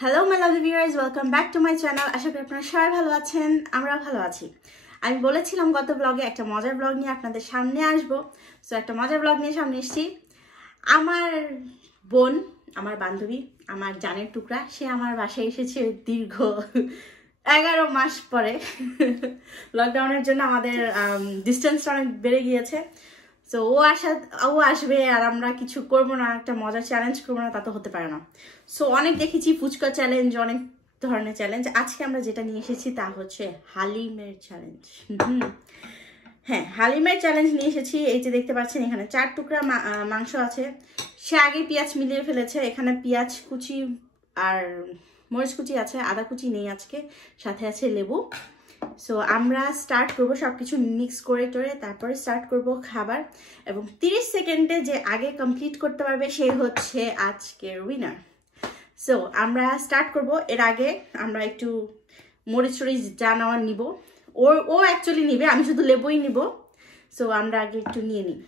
Hello my lovely viewers, welcome back to my channel. আশা করি আপনারা সবাই ভালো আছেন, আমরাও ভালো আছি। আমি বলেছিলাম গত ব্লগে একটা মজার ব্লগ নিয়ে আপনাদের সামনে আসবো। সো একটা মজার ব্লগ নিয়ে সামনে এসেছি। আমার বোন, আমার বান্ধবী, আমার জানের টুকরা, সে আমার বাসায় এসেছে দীর্ঘ 11 মাস পরে। লকডাউনের জন্য আমাদের ডিস্টেন্সটা অনেক বেড়ে গিয়েছে। সো ও আসবে আর আমরা কিছু করবো না, একটা মজার চ্যালেঞ্জ করবো না, তা তো হতে পারে না। সো অনেক দেখেছি ফুচকা চ্যালেঞ্জ, অনেক ধরনের চ্যালেঞ্জ। আজকে আমরা যেটা নিয়ে এসেছি তা হচ্ছে হালিমের চ্যালেঞ্জ। হ্যাঁ, হালিমের চ্যালেঞ্জ নিয়ে এসেছি। এই যে দেখতে পাচ্ছেন এখানে 4 টুকরা মাংস আছে। সে আগে পেঁয়াজ মিলিয়ে ফেলেছে। এখানে পেঁয়াজ কুচি আর মরিচ কুচি আছে, আদা কুচি নেই আজকে, সাথে আছে লেবু। সো আমরা স্টার্ট করবো সবকিছু মিক্স করে টোরে, তারপরে স্টার্ট করব খাবার। এবং 30 সেকেন্ডে যে আগে কমপ্লিট করতে পারবে সে হচ্ছে আজকের উইনার। সো আমরা স্টার্ট করব। এর আগে আমরা একটু মরিচ টরিচ যা নেওয়ার নিব। ও অ্যাকচুয়ালি নিবে, আমি শুধু লেবুই নিব। সো আমরা আগে একটু নিয়ে নিই।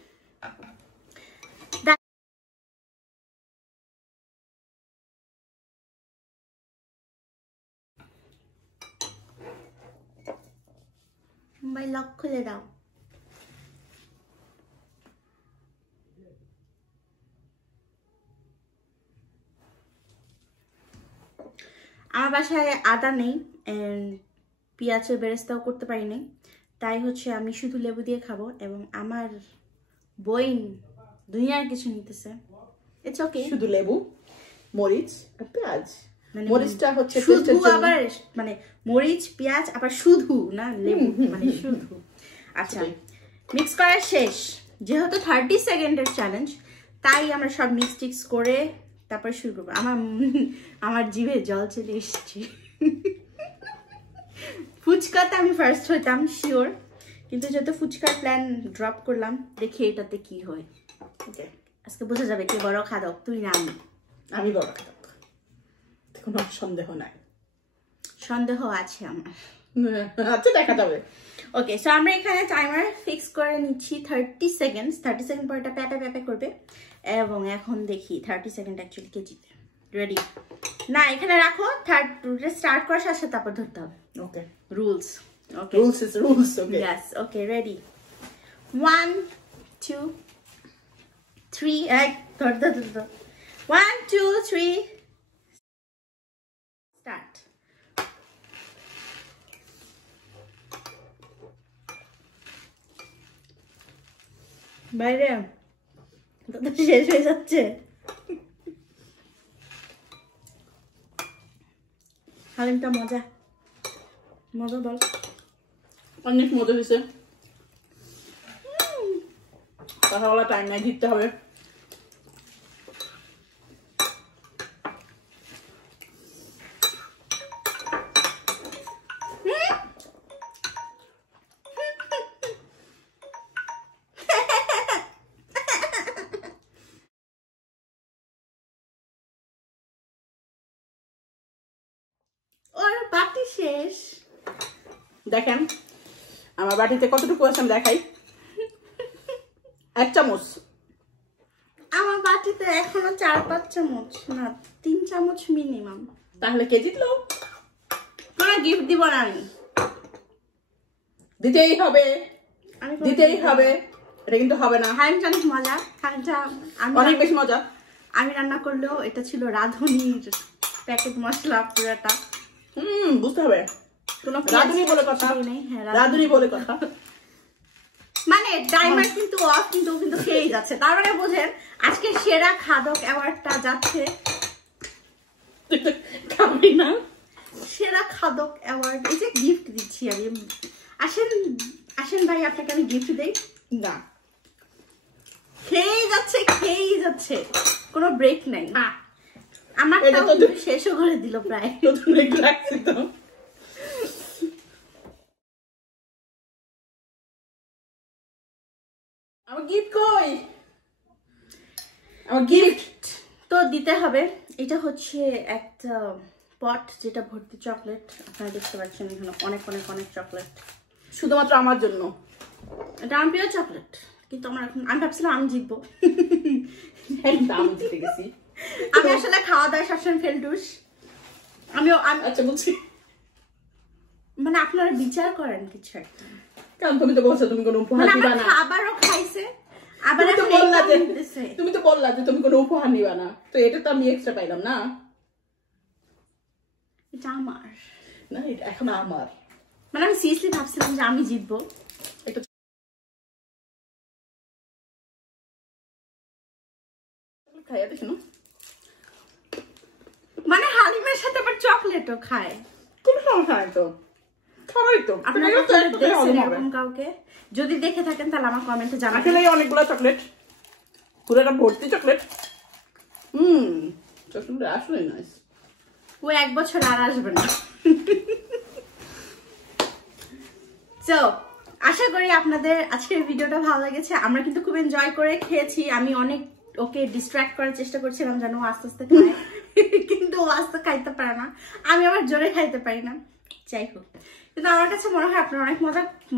ভাই লক খুলে দাও। আমার বাসায় আদা নেই, পেঁয়াজের বেরেস্তাও করতে পারিনি, তাই হচ্ছে আমি শুধু লেবু দিয়ে খাবো। এবং আমার বোন দুনিয়ার কিছু নিতেছে, ইটস ওকে। শুধু লেবু, মরিচ আর পেঁয়াজ। মানে মরিচটা হচ্ছে শুধু, আবার মানে মরিচ পেঁয়াজ আবার শুধু না, লেবু মানে শুধু। আচ্ছা, মিক্স করা শেষ। যেহেতু 30 সেকেন্ডের চ্যালেঞ্জ, তাই আমরা সব মিক্স টিক্স করে তারপর শুরু করবো। আমার জিভে জল চলে এসছে। ফুচকাতে আমি ফার্স্ট হইতাম শিওর, কিন্তু যেহেতু ফুচকার প্ল্যান ড্রপ করলাম, দেখি এটাতে কি হয়। ওকে, আজকে বোঝা যাবে কে বড় খাদক, তুই না আমি। আমি বড় খাদক, কোনো সন্দেহ নাই। সন্দেহ আছে আমার, আচ্ছা দেখা যাবে। ওকে, সো আমরা এখানে টাইমার ফিক্স করে নিচ্ছি 30 সেকেন্ড। 30 সেকেন্ড পর এটা প্যাপে প্যাপে করবে। এবং এখন দেখি 30 সেকেন্ড অ্যাকচুয়ালি কে জিতে। রেডি? না, এখানে রাখো, স্টার্ট করার সাথে সাথে তারপর ধরতে হবে। Okay, rules. Okay, rules is rules. Okay, yes, okay, ready. 1 2 3 ধর 1 2 3 স্টার্ট। বাইরে শেষ হয়ে যাচ্ছে। হালিমটা মজা মজা বল। অনেক মজা হয়েছে। কথা বলা টাইম নাই, জিততে হবে। ওর বাটি শেষ। দেখেন আমার বাটিতে কতটুকু আছে আমি দেখাই। 1 চামচ। আমার বাটিতে এখনো 4-5 চামচ, না 3 চামচ মিনিমাম। তাহলে কে জিতলো? কোনো গিফট দিব না আমি। দিতেই হবে, আমি দিতেই হবে। এটা কিন্তু হবে না। হালিমটা অনেক মজা। হালিমটা অনেক বেশি মজা। আমি রান্না করলেও এটা ছিল রাঁধুনির প্যাকেট মশলা পুরাটা। বুঝতে হবে। কোনো রাঁধুনি বলে কথা নেই। হ্যাঁ, রাঁধুনি বলে কথা। মানে টাইমার কিন্তু অফ, কিন্তু খেয়েই যাচ্ছে। তার মানে বোঝেন আজকে সেরা খাদক অ্যাওয়ার্ডটা যাচ্ছে। খাবি না? সেরা খাদক অ্যাওয়ার্ড, এই যে গিফট দিচ্ছি আমি। আসেন আসেন ভাই, আপনাকে আমি গিফট দেই। না, খেয়েই যাচ্ছে, কোনো ব্রেক নাই। আমার শেষও করে দিল প্রায়। লাগছে তো। আমার গিফট কই? আমার গিফট তো দিতে হবে। এটা হচ্ছে একটা পট যেটা ভর্তি চকলেট। আপনারা দেখতে পাচ্ছেন এখানে অনেক অনেক অনেক চকলেট, শুধুমাত্র আমার জন্য। এটা আমার প্রিয় চকলেট, কিন্তু আমি ভাবছিলাম আমি জিতবো। আমি জিতে গেছি। আমি আসলে খাওয়া দাওয়া সবসময় ফেলটুস। আচ্ছা বুঝছি, মানে আপনারা বিচার করেন কিছু একটা। কারণ তুমি তো বলছো তুমি কোনো উপহার দিবা না, খাবারও খাইছে, আবার তুমি তো বললা যে তুমি কোনো উপহার নিবা না, তো এটা তো আমি এক্সট্রা পাইলাম না। এটা আমার না, এটা এখন আমার। মানে আমি সিরিয়াসলি ভাবছিলাম যে আমি জিতবো। এটা খাইয়া দেখো না, মানে হালিমের সাথে আবার চকলেটও খায়। কোনো সমস্যা নাই তো, খাওয়াই তো। আপনারা দেখছেন এরকম কাউকে? যদি দেখে থাকেন তাহলে আমার কমেন্টে জানাবেন। আসলে অনেকগুলো চকলেট, পুরো একটা ভর্তি চকলেট। চকলেট আসলে নাইস। ও 1 বছর আর আসবে না। তো আশা করি আপনাদের আজকের ভিডিওটা ভালো লেগেছে। আমরা কিন্তু খুব এনজয় করে খেয়েছি। আমি অনেক ওকে ডিস্ট্রাক্ট করার চেষ্টা করছিলাম যেন ও আস্তে আস্তে খায়, কিন্তু ও আস্তে খাইতে পারে না, আমি আবার জোরে খাইতে পারি না। যাই হোক, কিন্তু আমার কাছে মনে হয় আপনারা অনেক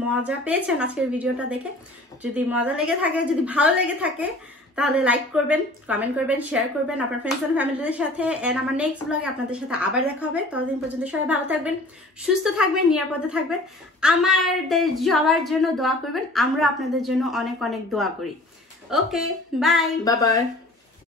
মজা পেয়েছেন আজকের ভিডিওটা দেখে। যদি মজা লেগে থাকে, যদি ভালো লেগে থাকে, তাহলে লাইক করবেন, কমেন্ট করবেন, শেয়ার করবেন আপনার ফ্রেন্ডস এন্ড ফ্যামিলিদের সাথে। এন্ড আমার নেক্সট ব্লগে আপনাদের সাথে আবার দেখা হবে। ততদিন পর্যন্ত সবাই ভালো থাকবেন, সুস্থ থাকবেন, নিরাপদে থাকবেন, আমাদের সবার জন্য দোয়া করবেন। আমরা আপনাদের জন্য অনেক অনেক দোয়া করি। ওকে, বাই বাই বাই।